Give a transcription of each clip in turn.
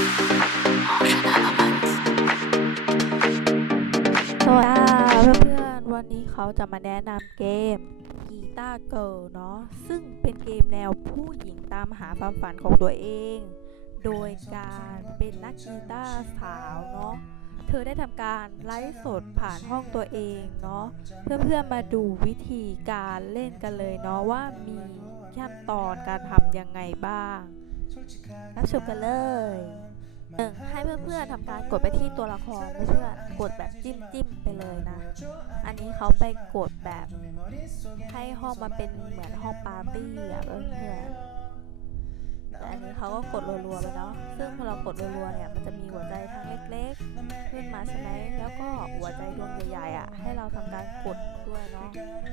สวัสดีค่ะเพื่อนๆ วันนี้เขาจะมาแนะนำเกมกีตาร์เกิลเนาะ ซึ่งเป็นเกมแนวผู้หญิงตามหาความฝันของตัวเอง โดยการเป็นนักกีตาร์สาวเนาะ เธอได้ทำการไลฟ์สดผ่านห้องตัวเองเนาะ เพื่อนๆ มาดูวิธีการเล่นกันเลยเนาะว่ามีขั้นตอนการทำยังไงบ้าง รับชมกันเลย หนึ่งให้เพื่อนๆทำการกดไปที่ตัวละครเพื่อนๆกดแบบจิ้มจิ้มๆไปเลยนะ อันนี้เขาไปกดแบบให้ห้องมาเป็นเหมือนห้องปาร์ตี้อะเพื่อนแต่อันนี้เขาก็กดรัวๆไปเนาะ ซึ่งพอเรากดรัวๆเนี่ยมันจะมีหัวใจทางเล็กๆ ขึ้นมาใช่ไหม แล้วก็หัวใจดวงใหญ่ๆอะ ให้เราทำการกดด้วยเนาะ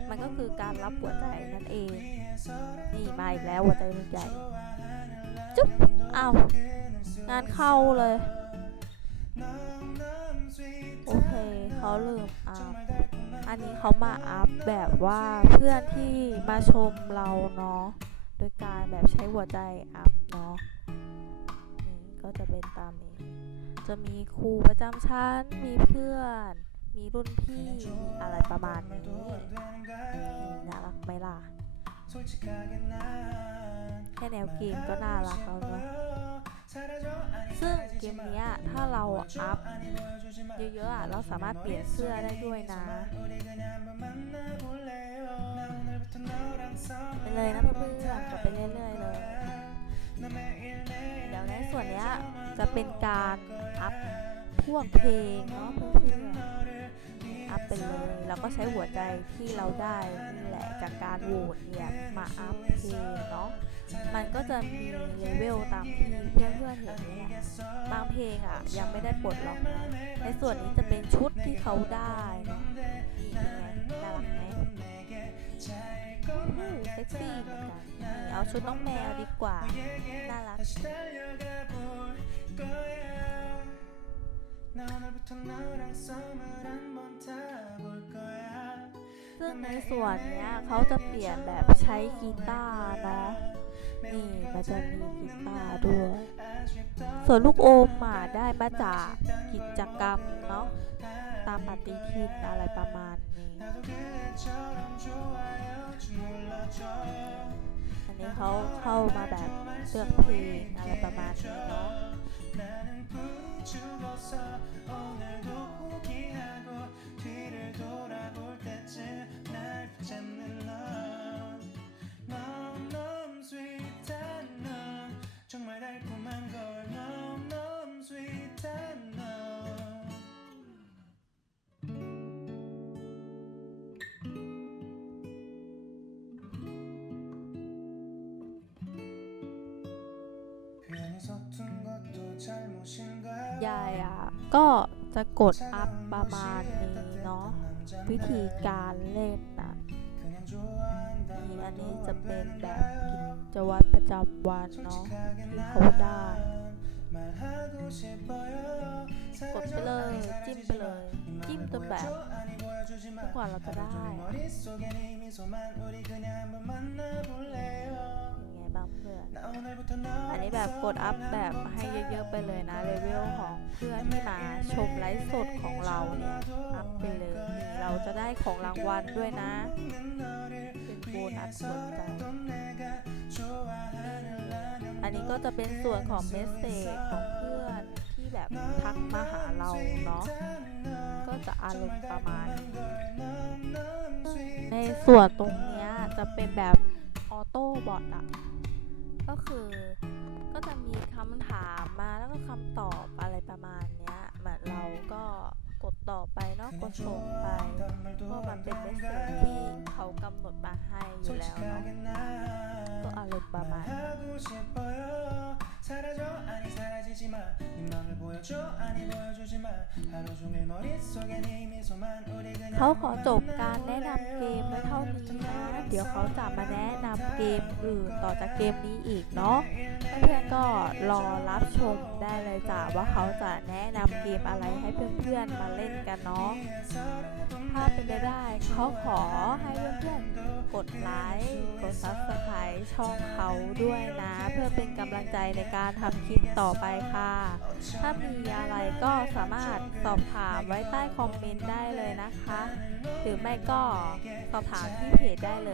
มันก็คือการรับหัวใจนั่นเอง นี่มาอีกแล้วหัวใจดวงใหญ่ จุ๊บอ้าว งานเข้าเลย โอเคเขาลืมอัพอันนี้เขามาอัพแบบว่าเพื่อนที่มาชมเราเนาะโดยการแบบใช้หัวใจอัพเนาะก็จะเป็นตามนี้ จะมีครูประจำชั้นมีเพื่อน มีรุ่นพี่อะไรประมาณนี้นี่น่ารักไหมล่ะแค่แนวเกมก็น่ารักแล้วเนาะ ซึ่งเกมนี้ถ้าเราอัพเยอะๆอะเราสามารถเปลี่ยนเสื้อได้ด้วยนะ ไปเลยนะเพื่อนๆกลับไปเรื่อยๆเลยเดี๋ยวในส่วนนี้จะเป็นการอัพพวกเพลงเนาะเพื่อนๆอัพไปเลยแล้วก็ใช้หัวใจที่เราได้นี่แหละจากการโหวตเนี่ยมาอัพเพลงเนาะ จะมีเลเวลตามที่เพื่อนๆเห็นนี่แหละบางเพลงอะยังไม่ได้ปลดล็อกนะในส่วนนี้จะเป็นชุดที่เขาได้เนาะนี่เป็นไงน่ารักไหมอู้เซ็กซี่เหมือนกันเอาชุดน้องแมวดีกว่า น่ารัก ซึ่งในส่วนเนี้ยเขาจะเปลี่ยนแบบใช้กีตาร์เนาะ นี่มันจะมีกีตาร์ด้วย ส่วนลูกโอมมาได้มาจากกิจกรรมเนาะตามปฏิทินอะไรประมาณนี้ อันนี้เขาเข้ามาแบบเลือกเพลงอะไรประมาณนี้เนาะ ยายอะก็จะกดอัพประมาณนี้เนาะวิธีการเล่นนะมีอันนี้จะเป็นแบบกิจวัตรประจำวันเนาะที่เขาได้ กดไปเลยจิ้มไปเลยจิ้มตัวแบบทุกวันเราจะได้้างเพื่อน อันนี้แบบกดอัพแบบให้เยอะๆไปเลยนะเลเวลของเพื่อนที่มาชมไลฟ์สดของเราเนี่ยอัพไปเลยเราจะได้ของรางวัลด้วยนะ เป็นโบนัสสนอันนี้ก็จะเป็นส่วนของเมสเซจของเพื่อนที่แบบทักมาหาเราเนาะก็จะอารมณ์ประมาณ ในส่วนตรงนี้จะเป็นแบบออโต้บอทอะ ก็คือ ก็จะมีคำถามมาแล้วก็คำตอบอะไรประมาณเนี้ยเหมือนเราก็กดต่อไปเนาะกดส่งไปเพราะมันเป็นเสเซจที่เขากำหนดมาให้อยู่แล้วเนาะก็อารมณ์ประมาณเขาขอจบการแนะนำเกมไว้เท่านี้นะ เดี๋ยวเขาจะมาแนะนำเกมอื่นต่อจากเกมนี้อีกเนาะเพื่อนๆก็รอรับชมได้เลยจ้ะว่าเขาจะแนะนำเกมอะไรให้เพื่อนๆมาเล่นกันเนาะถ้าเป็นไปได้เขาขอให้เพื่อนๆกดไลค์กด subscribe ช่องเขาด้วยนะ เพื่อเป็นกำลังใจในการทำคลิปต่อไปค่ะ ถ้ามีอะไรก็สามารถสอบถามไว้ใต้คอมเมนต์ได้เลยนะคะ หรือไม่ก็สอบถามที่เพจได้เล